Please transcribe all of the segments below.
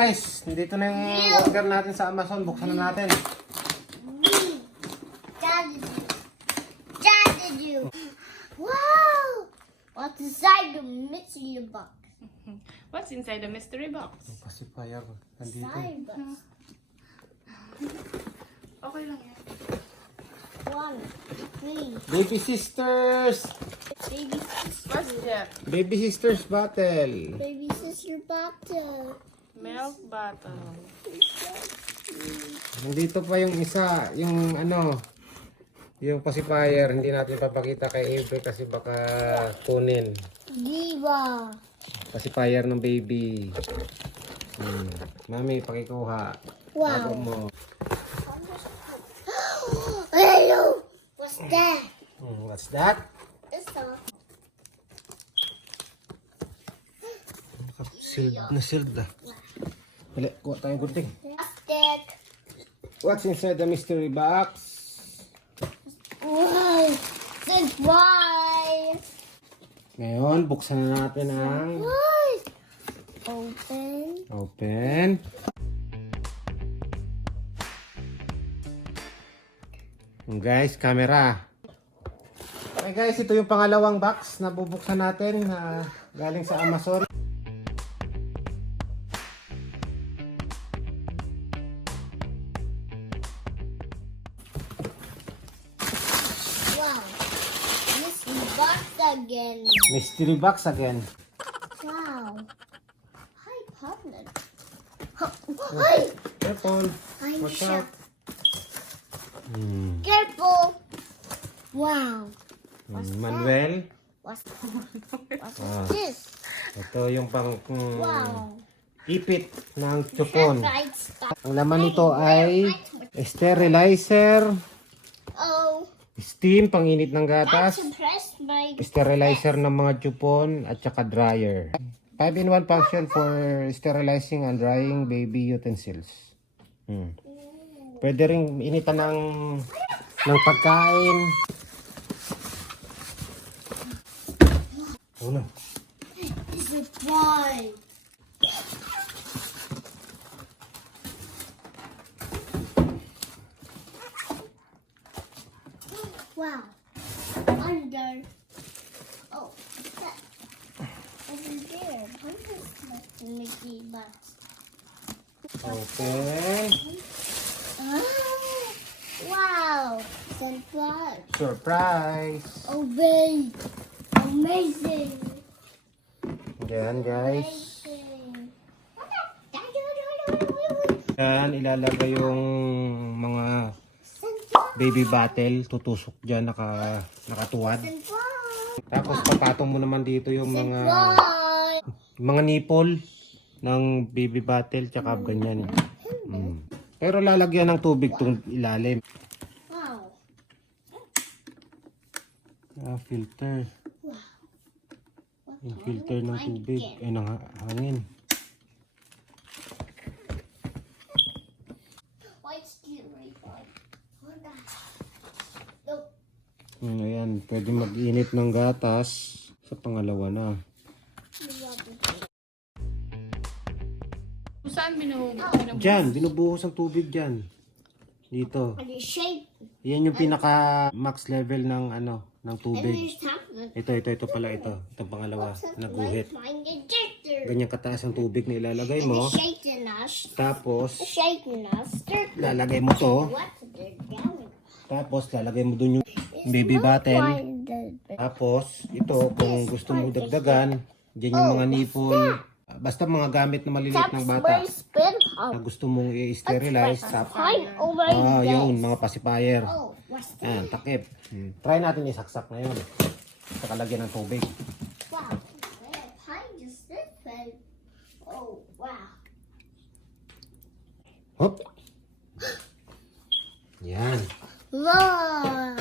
guys, nandito na yung order natin sa Amazon. Buksan na natin. Wow! What's inside the mystery box? What's inside the mystery box? Pacifier. Nandito. Mystery box. Okay lang yan. 1, 3. Baby Sisters! Baby sister. What's that? Baby Sisters Battle. Baby sister bottle. Milk bottle. Nandito pa yung isa, yung ano, yung pacifier. Hindi natin papakita kay Avery kasi baka kunin. Diva. Pacifier ng baby. Mami, pakikuha. Wow. Ako mo. Hello. What's that? What's that? It's a Sealed na. Wala, kuha tayong gunting. plastic. What's inside the mystery box? Wow. Surprise. Ngayon, buksan na natin ang What? Open. open. Guys, camera. Okay guys, ito yung pangalawang box na bubuksan natin na galing sa Amazon. Wow. This box again. Mystery box again. Wow. Hi, public. Hi. Careful. I'm Watch out. shocked. Careful. Wow. Manuel. What's Ah. this? Ito yung pang Wow. ipit ng chupon. Right stuff. Ang laman nito ay sterilizer, Oh, steam, panginit ng gatas, suppressed by sterilizer ng mga chupon, at saka dryer. 5-in-1 function for sterilizing and drying baby utensils. Pwede rin initan ng pagkain. Ano? It's a fly. Wow. Under. Oh, what's that? Over there. What is that? The Mickey Mouse. Okay. Oh, wow. Surprise. Surprise! Obey. Amazing. Yan guys. Amazing. Yan, ilalagay yung mga baby bottle. Tutusok dyan, nakatuwad. Tapos papatong mo naman dito yung mga nipple ng baby bottle tsaka ganyan. Pero lalagyan ng tubig tong ilalim. Wow. Filter. Yung filter ng tubig ay ng hangin. What's the right? Nope. Ayan, pwede mag-init ng gatas sa pangalawa na. Saan binubuhos? Diyan, binubuhos ang tubig dyan. Dito. And it's shape. Yan yung pinaka max level ng ng And tubig. there's top. Ito pala ito. Itong pangalawa, naguhit. Find the director. Ganyan kataas ang tubig na ilalagay mo. Shaking us. Tapos, Shaking us. lalagay mo to. What? They're down. Tapos, lalagay mo dun yung baby bottle. Tapos, ito, kung gusto mo dagdagan, dyan yung mga nipple. Basta mga gamit na maliliit ng bata na gusto mong i-sterilize. Oh my God. Yun, mga pacifier. Oh, what's that? Ayan, takip. Try natin isaksak na yun. Sa kalagyan ng tubig. Wow. Where pie is this thing? Oh, wow. Hop! Yan. Look.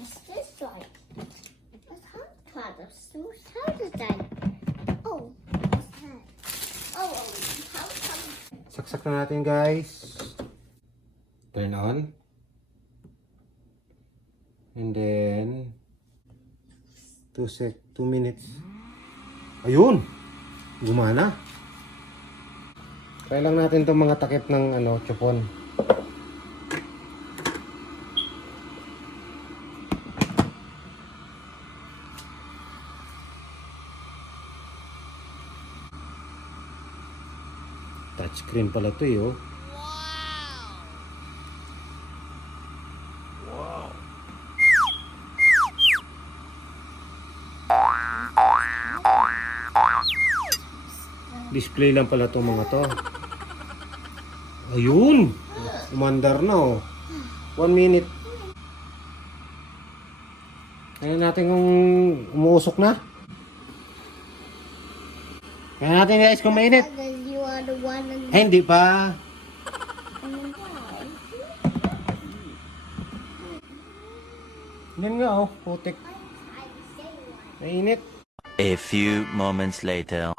What's this like? What's hot products? What's hot is that? Oh, what's that? Oh, how come? Saksak na natin guys. Turn on. And then 2 minutes. Ayun! Gumana. Try lang natin itong mga takip ng ano, chupon. Touchscreen pala ito eh, oh. Display lang pala itong mga to. Ayun! Umandar na oh. 1 minute. Kaya natin kung umuusok na. Kaya natin guys kung mainit. You are the one and Ay, hindi pa. Yan nga oh, putik. Mainit. A few moments later.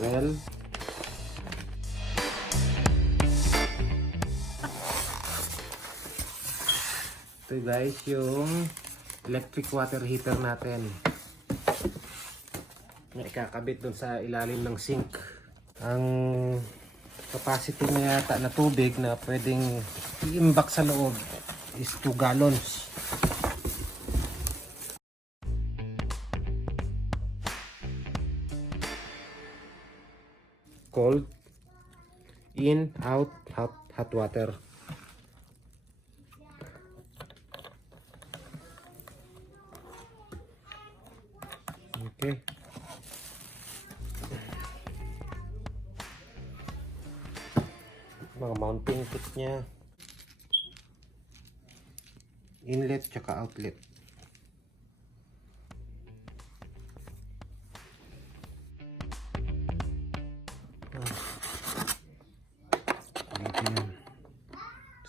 Well, ito guys yung electric water heater natin. May ikakabit dun sa ilalim ng sink. Ang capacity na yata na tubig na pwedeng iimbak sa loob is 2 gallons. Cold, in, out, hot water. Okay. Mga mounting kit niya. Inlet tsaka outlet.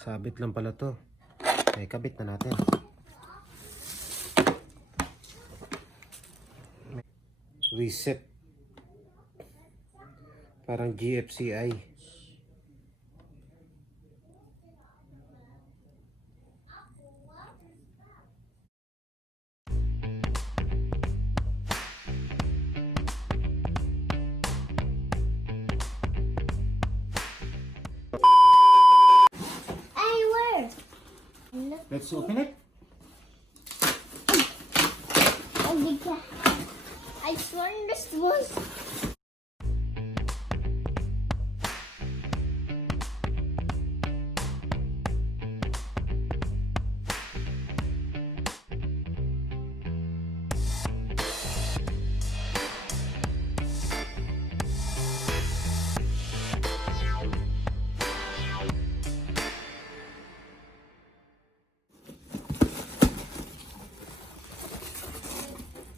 Sabit lang pala to. Ay, kabit na natin. Reset. Parang GFCI. Hey, where? Let's open it. Oh, the cat. I swear this was.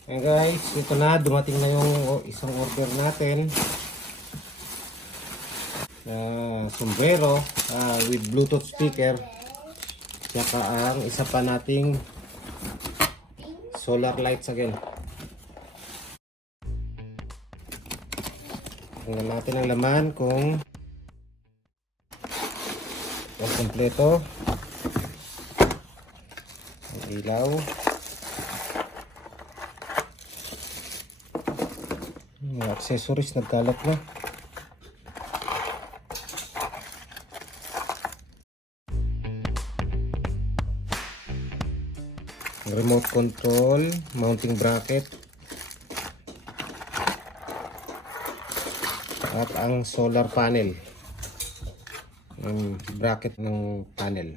Ayan guys, ito na, dumating na yung isang order natin. Sombrero with Bluetooth speaker. Tsaka ang isa pa nating solar lights again. Tingnan natin ang laman kung kompleto. Ang ilaw. Yung accessories nagkalat na. Remote control, mounting bracket, at ang solar panel, yung bracket ng panel.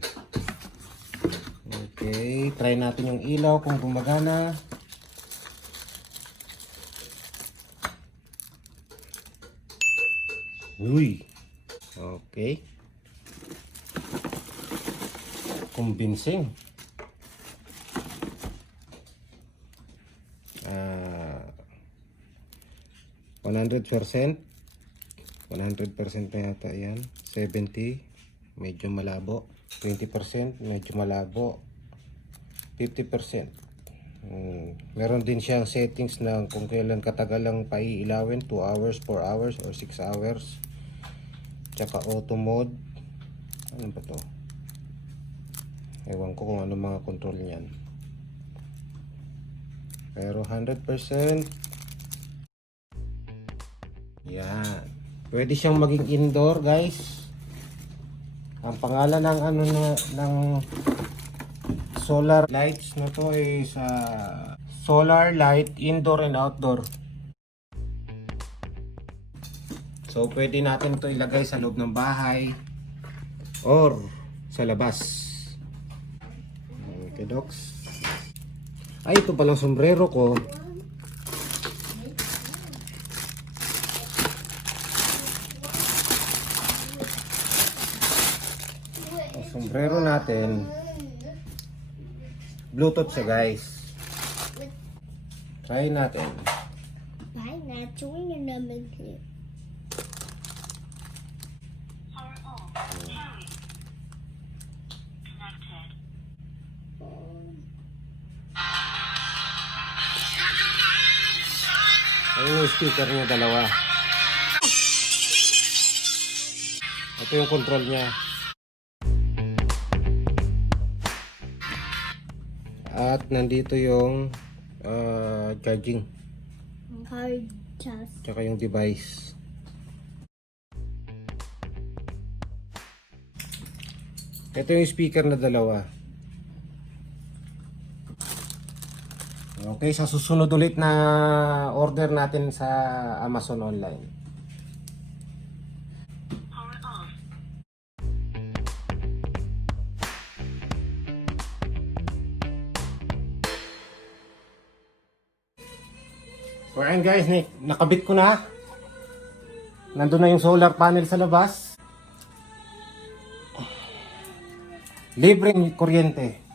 Okay, try natin yung ilaw kung gumagana. Uy, okay, convincing. 100%, 100% na yata yan. 70 medyo malabo, 20% medyo malabo, 50%. Meron din siyang settings na kung kailan katagal lang paiilawin, 2 hours, 4 hours, or 6 hours. Tsaka auto mode. Ano ba to? Ewan ko kung ano mga control niyan. Pero 100%. Yan. Pwede siyang maging indoor, guys. Ang pangalan ng ano na ng solar lights na to ay sa solar light indoor and outdoor. So pwede natin to ilagay sa loob ng bahay or sa labas. Okay, docs. Ay, ito palang sombrero ko. Ang sombrero natin Bluetooth siya, guys. Try natin. Why not join the number here? Ayun yung speaker niya, dalawa. Ito yung control niya. At nandito yung charging. Hard test. Tsaka yung device. Ito yung speaker na dalawa. Okay, sa susunod ulit na order natin sa Amazon online. So ayan guys, nakabit ko na. Nandun na yung solar panel sa labas. Libreng kuryente.